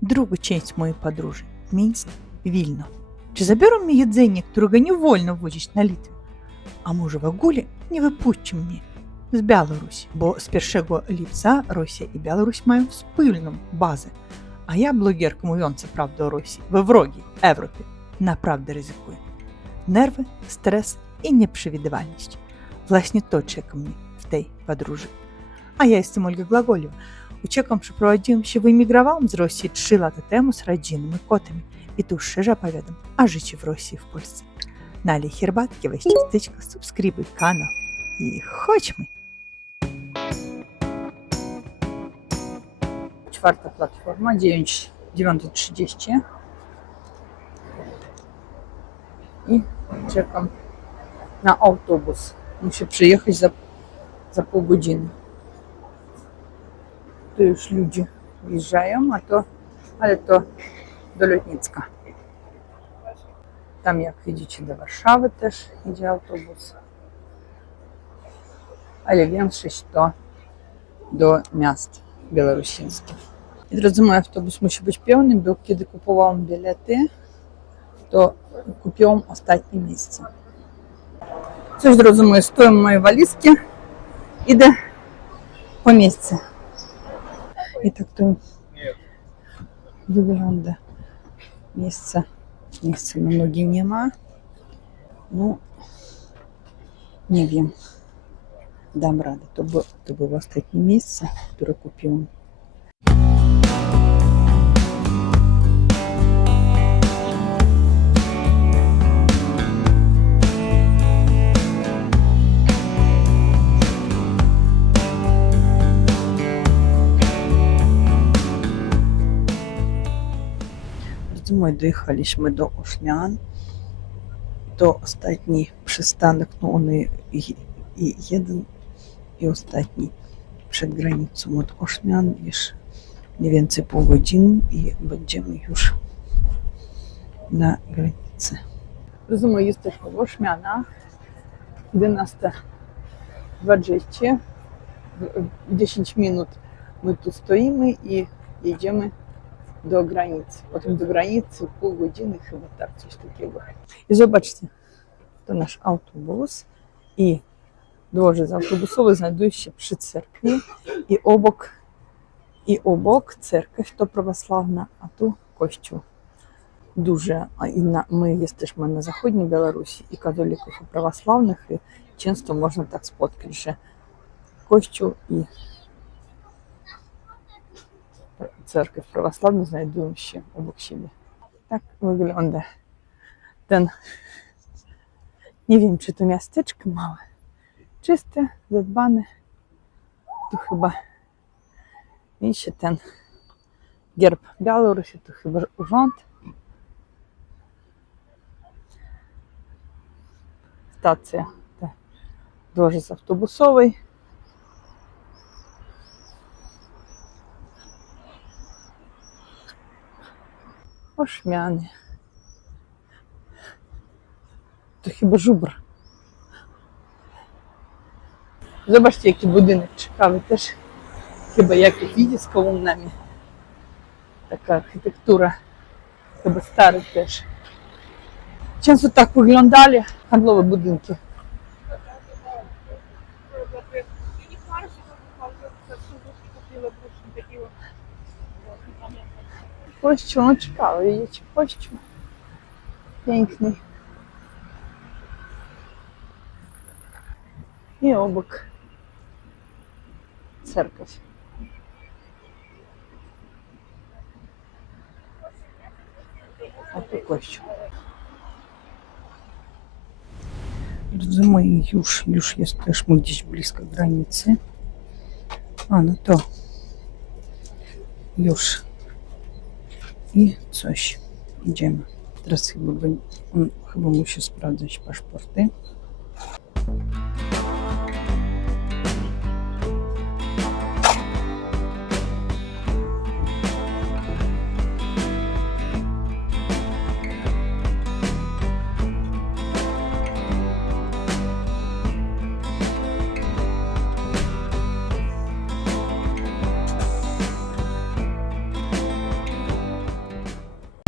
Другу часть моей подружи. Мінськ, Вільно. Чи заберу мне nie wolno wozić na Litwę? A może w ogóle nie wypuści mnie z Białorusi, bo z 1 lipca Rosja i Białoruś mają wspólną bazę. A ja, blogerka mówiąca prawdę o Rosji, we wrogiej Europie, naprawdę ryzykuję. Nerwy, stres i nieprzewidywalność. Właśnie to czeka mnie w tej podróży. A ja jestem Olga Glagoliewa. Uciekam przeprowadziłem się, wyemigrowałam z Rosji 3 lata temu z rodzinnymi kotami i tu szerzej opowiadam o życiu w Rosji w Polsce. Nalej herbatki, weź ciasteczko, subskrybuj kanał i chodźmy! Czwarta platforma, 9, 9.30 i czekam na autobus. Muszę przyjechać za, za pół godziny. Tu już ludzie wjeżdżają, a to, ale to do Lotnicka. Tam, jak widzicie, do Warszawy też idzie autobus. Ale większość to do miast białorusińskich. I drodzy moi, autobus musi być pełny, bo kiedy kupowałam bilety, to kupiłam ostatnie miejsce. Coś, drodzy moi, stoją moje walizki. Idę po miejsce. І так то выбиранда. Месяца, месяца на ноги нема. Ну, не wiem. Дам рада, То, бы, то было остатние месяца, которые купил. мы доехались до Ушнян, то останній пристанок, ну он и, и, и останній przed granicą od Ośmian, jeszcze mniej więcej pół godziny i będziemy już na granicy. Rozumiem, jesteśmy w Ośmianach, 11.20, 10 minut my tu stoimy i jedziemy chyba tak, coś takiego. I zobaczcie, to nasz autobus i dworzec autobusowy znajduje się przy cerkwi i obok, i obok cerkiew to prawosławna, a tu kościół duży. A i na, my jesteśmy na zachodniej Białorusi i katolików i prawosławnych i często można tak spotkać, że kościół i церковь православную знайдуємо ще обок себе. Так виглядає ten, nie wiem czy to miasteczko małe, czyste, zadbane. Tu chyba widzicie ten gierb Białorusi, tu chyba rząd. Stacja dworzec autobusowej. Oszmiany. To chyba żubr. Zobaczcie, jaki budynek ciekawy też. Chyba jak widzi z kolumnami. Taka architektura. Chyba stary też. Często tak wyglądali handlowe budynki. Kościół, no ciekawe, widzicie, kościół. Piękny. I obok cerkiew. A tu kościół. Drodzy moi, już, już jesteśmy gdzieś blisko granicy. A no to już i coś. Idziemy. Teraz chyba, on chyba musi sprawdzać paszporty.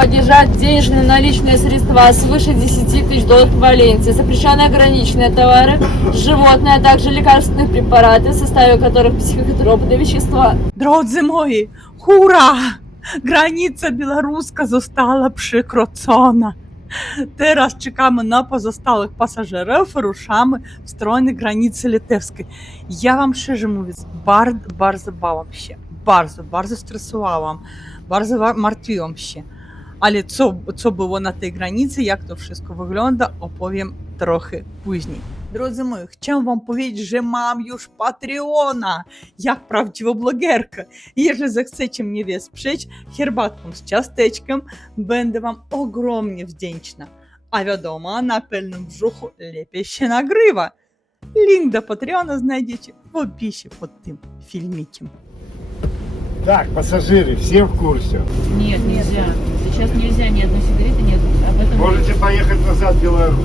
Поддержать денежные наличные средства свыше 10 тысяч до эквиваленции, запрещены ограниченные товары, животные, а также лекарственные препараты, в составе которых психотропные вещества. Drodzy moi, hurra! Granica białoruska została przekroczona. Teraz czekamy na pozostałych pasażerów, ruszamy w stronę granicy litewskiej. Ja wam szczerze mówiąc, bardzo, bardzo bałam się. Bardzo, bardzo stresowałam, wa- martwiłam się. Ale co, co było na tej granicy, jak to wszystko wygląda, opowiem trochę później. Drodzy moi, chciałam wam powiedzieć, że mam już Patreona, jak prawdziwa blogerka. Jeżeli zechcecie mnie wesprzeć herbatką z ciasteczkiem, będę wam ogromnie wdzięczna. A wiadomo, na pełnym brzuchu lepiej się nagrywa. Link do Patreona znajdziecie w opisie pod tym filmikiem. Так, пассажиры, все в курсе. Нет, нельзя. Сейчас нельзя ни одной сигареты, нет. Об этом Можете поехать назад в Беларусь.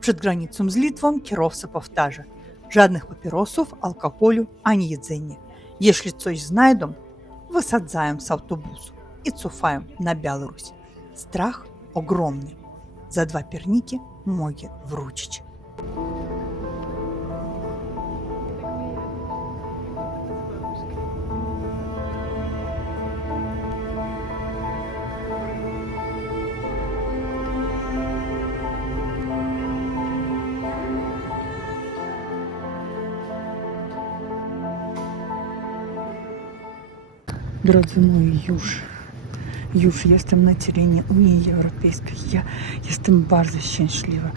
Przed granicą z Litwą kierowca powtarza: żadnych papierosów, alkoholu ani jedzenia. Jeśli coś znajdą, wysadzają z autobusu i cofają na Białoruś. Strach ogromny. Za dwa pierniki mogę wrócić. Drodzy moi, już, już jestem na terenie Unii Europejskiej. Ja jestem bardzo szczęśliwa.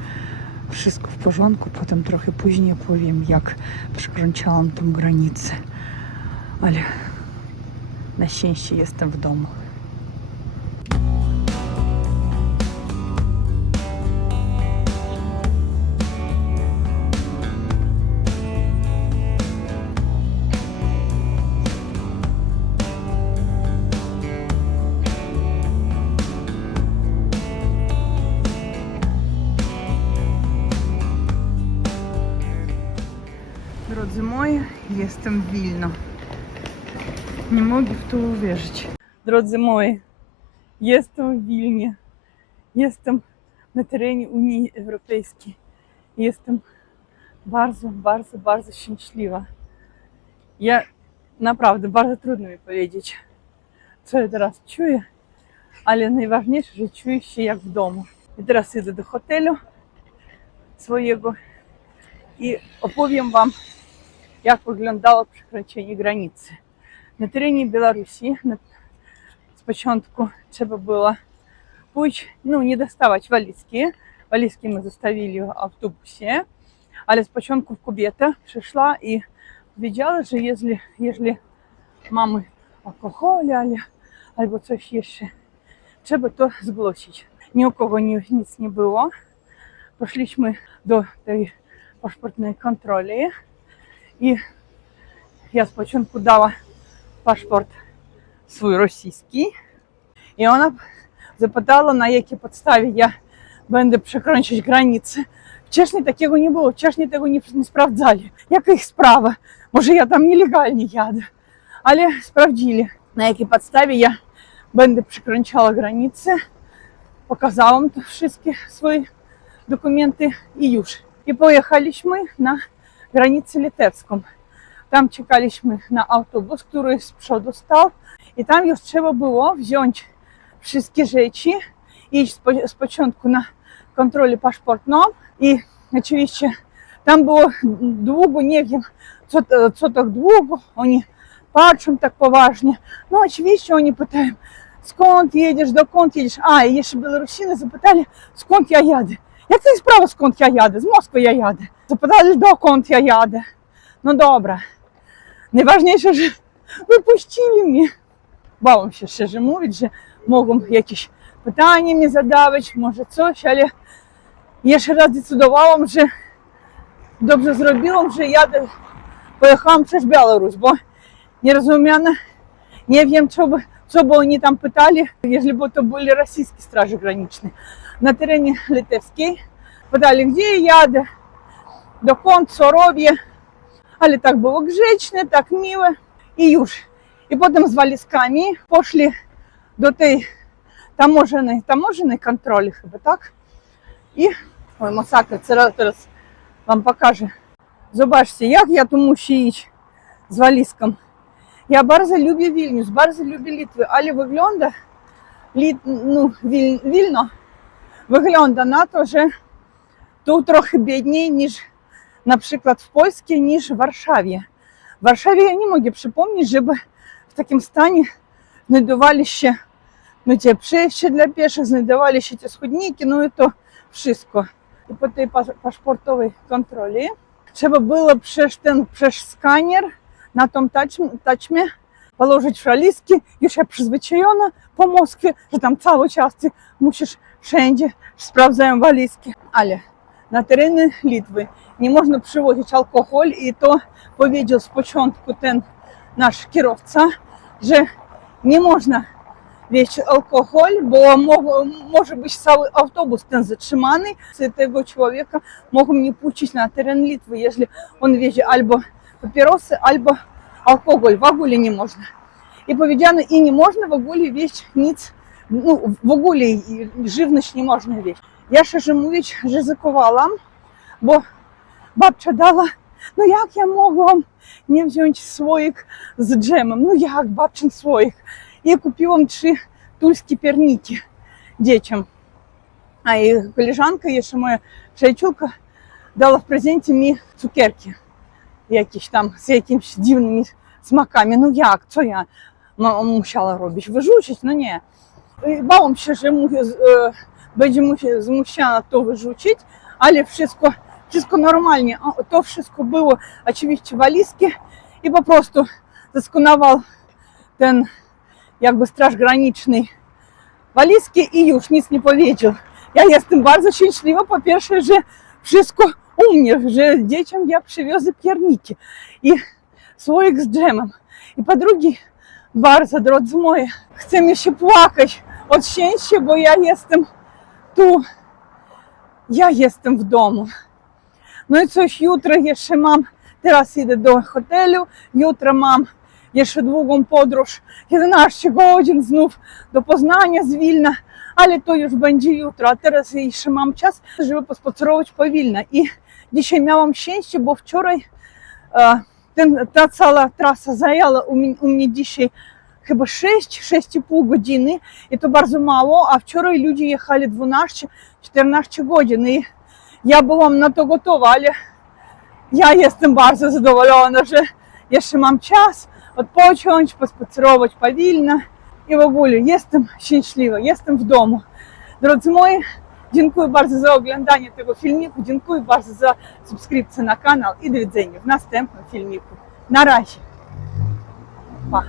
Wszystko w porządku, potem trochę później powiem, jak przekraczałam tą granicę. Ale na szczęście jestem w domu. Jestem w Wilno. Nie mogę w to uwierzyć. Drodzy moi, jestem w Wilnie. Jestem na terenie Unii Europejskiej. Jestem bardzo, bardzo, bardzo szczęśliwa. Ja naprawdę bardzo trudno mi powiedzieć, co ja teraz czuję, ale najważniejsze, że czuję się jak w domu. I teraz idę do hotelu swojego i opowiem Wam, jak wyglądało przekroczenie granicy. Na terenie Białorusi na, z początku trzeba było pójść, no nie dostawać walizki. Walizki my zostawili w autobusie, ale z początku kobieta przyszła i powiedziała, że jeżeli, jeżeli mamy alkohol ale, albo coś jeszcze, trzeba to zgłosić. Ni u kogo ni, nic nie było. Poszliśmy do tej paszportnej i я спочатку дала паспорт свій російський, і вона запитала, на якій підставі я będę przekroczyć granicę. Wcześniej takiego nie było, wcześniej tego nie, nie sprawdzali. Jaka ich sprawa? Może ja tam nielegalnie jadę. Ale sprawdzili, na jakiej podstawie ja będę przekraczała granicę. Pokazałam to wszystkie swoje dokumenty i już. I pojechaliśmy na spo- z początku na kontrolę paszportną i oczywiście tam było długo, nie wiem co, to- co tak długo, oni patrzą tak poważnie. No oczywiście oni pytają, skąd jedziesz, dokąd jedziesz? А, і ще білорусини запитали, скąd я яду. Як це справа, скąd я яду? З Москви я яду. Запитали, dokąd я яду. Ну добре. Najważniejsze, że wypuścili mnie. Bałam się szczerze mówić, że mogą jakieś pytania mi zadawać, może coś, ale jeszcze raz decydowałam, że dobrze zrobiłam, że jadę, pojechałam przez Białoruś, bo nie rozumiano, nie wiem, co by, co by oni tam pytali, jeżeli by to byli rosyjskie straże graniczne. Na terenie litewskiej pytali, gdzie jadę, dokąd, co robię, ale tak było grzeczne, tak miłe i już. I potem z walizkami poszli до тієї таможеної, таможеної контролі, хіба так? І ой, масакра, це зараз вам покаже. Zobaczcie, як я tu muszę iść z walizką. Ja bardzo lubię Wilnius, bardzo lubię Litwę, ale wygląda Літ, ну, віль, вільно виглядає на те, що тут трохи бідніше, ніж, наприклад, в Польській, ніж в Варшаві. В Варшаві я не можу припомнити, щоб в такому стані знайдували ще ну, ті przejścia для піших, знайдували ще ті сходники, ну і то wszystko. По тій паш- пашпортовій контролі треба було przez ten przez сканер на тому taczm, taczmie położyć walizki. Już ja przyzwyczajona po Moskwie, że tam cały czas ty musisz wszędzie sprawdzają walizki. Ale na tereny Litwy nie można przywozić alkohol i to powiedział z początku ten nasz kierowca, że nie można wieść alkohol, bo mo- może być cały autobus ten zatrzymany. Z tego człowieka mogą nie puścić na teren Litwy, jeżeli on wiezie albo papierosy, albo alkohol. W ogóle nie można. І powiedziano, і не можна в ogóle вість ніц, ну, в ogóle і живність не можна вість. Я ще ж ризикувала, бо бабця дала, ну як я можу не взяти своїк з джемом? Ну як бабчин своїк? І купила три тульські перніки дітям. А і колежанка, є ще моя приятелька, дала в презенті мені цукерки, якісь там з якимись дивними смаками. Ну як, це я? robić, wyrzucić, no nie. I Bałam się, że mu, e, będzie to wyrzucić, ale wszystko, wszystko normalnie. To wszystko było oczywiście walizki i po prostu zaskonował ten jakby straż graniczny walizki i już nic nie powiedział. Ja jestem bardzo szczęśliwa, po pierwsze, że wszystko u mnie, że dzieciom ja przywiozę pierniki i słoik z dżemem. I po drugie, bardzo, drodzy moi, chce mi się płakać od szczęścia, bo ja jestem tu, ja jestem w domu. No i coś, jutro jeszcze mam, teraz idę do hotelu, jutro mam jeszcze długą podróż, 11 godzin znów do Poznania z Wilna, ale to już będzie jutro, a teraz jeszcze mam czas, żeby pospacerować po Wilna. I dzisiaj miałam szczęście, bo wczoraj e, ten, ta cała trasa zajęła u mnie, u mnie dzisiaj chyba 6-6,5 godziny i to bardzo mało, a wczoraj ludzie jechali 12-14 godzin i ja byłam na to gotowa, ale ja jestem bardzo zadowolona, że jeszcze mam czas odpocząć, pospacerować powilno i w ogóle jestem szczęśliwa, jestem w domu. Drodzy moi, dziękuję bardzo za oglądanie tego filmiku, dziękuję bardzo za subskrypcję na kanał i do widzenia w następnym filmiku. Na razie. Pa.